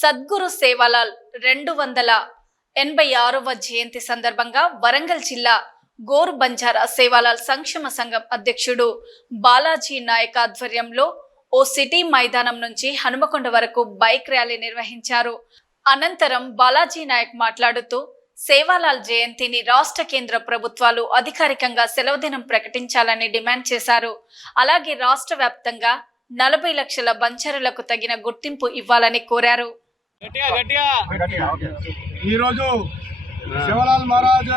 సద్గురు సేవాలాల్ 286వ జయంతి సందర్భంగా వరంగల్ జిల్లా గోర్ బంజారా సేవాలాల్ సంక్షేమ సంఘం అధ్యక్షుడు బాలాజీ నాయక్ ఆధ్వర్యంలో ఓ సిటీ మైదానం నుంచి హనుమకొండ వరకు బైక్ ర్యాలీ నిర్వహించారు. అనంతరం బాలాజీ నాయక్ మాట్లాడుతూ సేవాలాల్ జయంతిని రాష్ట్ర కేంద్ర ప్రభుత్వాలు అధికారికంగా సెలవు దినం ప్రకటించాలని డిమాండ్ చేశారు. అలాగే రాష్ట్ర వ్యాప్తంగా 40 లక్షల బంచరులకు తగిన గుర్తింపు ఇవ్వాలని కోరారు. ఈరోజు సేవాలాల్ మహారాజ్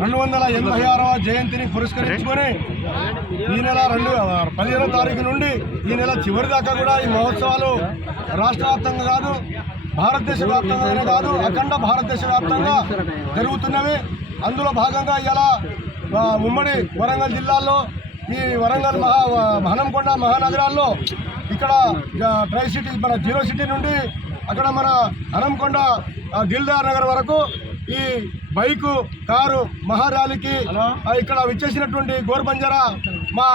286వ జయంతిని పురస్కరించుకొని ఈ నెల 15వ తారీఖు నుండి ఈ నెల చివరి దాకా కూడా ఈ మహోత్సవాలు రాష్ట్ర వ్యాప్తంగా కాదు, భారతదేశ వ్యాప్తంగానే కాదు, అఖండ భారతదేశ వ్యాప్తంగా జరుగుతున్నవి. అందులో భాగంగా ఇలా ఉమ్మడి వరంగల్ జిల్లాలో ఈ వరంగల్ హనంకొండ మహానగరాల్లో ఇక్కడ ట్రై సిటీ మన 0 సిటీ నుండి అక్కడ మన హనంకొండ దిల్దార్ నగర్ వరకు ఈ బైకు కారు మహార్యాలీకి ఇక్కడ విచ్చేసినటువంటి గోర్ బంజారా మా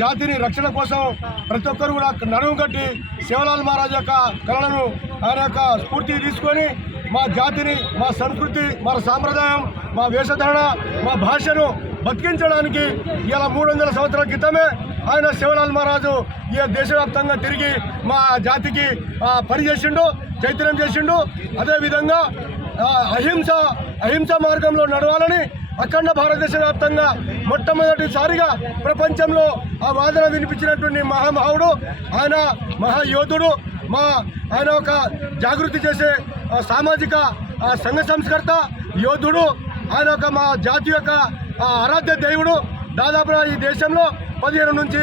జాతిని రక్షణ కోసం ప్రతి ఒక్కరు కూడా నడుము కట్టి సేవాలాల్ మహారాజ్ యొక్క కళలను ఆయన యొక్క స్ఫూర్తిని తీసుకొని మా జాతిని, మా సంస్కృతి, మా సాంప్రదాయం, మా వేషధారణ, మా భాషను బతికించడానికి ఇలా 300 సంవత్సరాల క్రితమే ఆయన సేవాలాల్ మహారాజు ఈ దేశవ్యాప్తంగా తిరిగి మా జాతికి పనిచేసిండు, చైతన్యం చేసిండు. అదేవిధంగా అహింస మార్గంలో నడవాలని అఖండ భారతదేశ వ్యాప్తంగా మొట్టమొదటిసారిగా ప్రపంచంలో ఆ వాదన వినిపించినటువంటి మహామహుడు ఆయన, మహాయోధుడు. ఆయన ఒక జాగృతి చేసే సామాజిక సంఘ సంస్కర్త, యోధుడు. ఆయన ఒక మా జాతి యొక్క ఆరాధ్య దేవుడు. దాదాపుగా ఈ దేశంలో 15 నుంచి